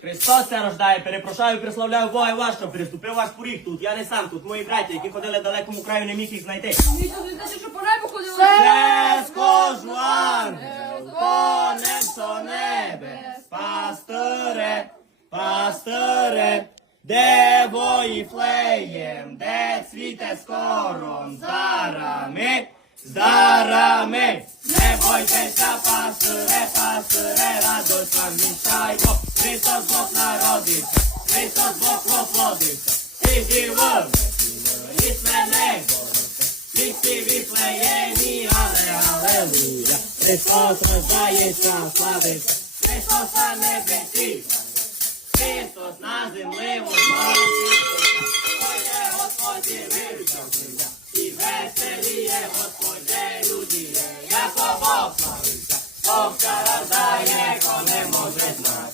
Христос се рождає, перепрошаю, прославляю Бога і що переступив ваш поріг тут. Я не сам тут, мої браття, які ходили далекому краю, не міг їх знайти. Нічого не те, що по небу ходили. Це понесо небе, пасторе, пасторе, де воїфлеєм, де цвіте скором, зарами, зарами. Не бойтеся, пасторе, насире радость нам віщаймо, Христос Бог народився, Христос Бог воплодився, ти живо, і мене бороться, всі віплеєні, але алелуя, Христос рождається, славиться, Христос на небесі, Христос на землі возносить. Повтара заєко не може знати.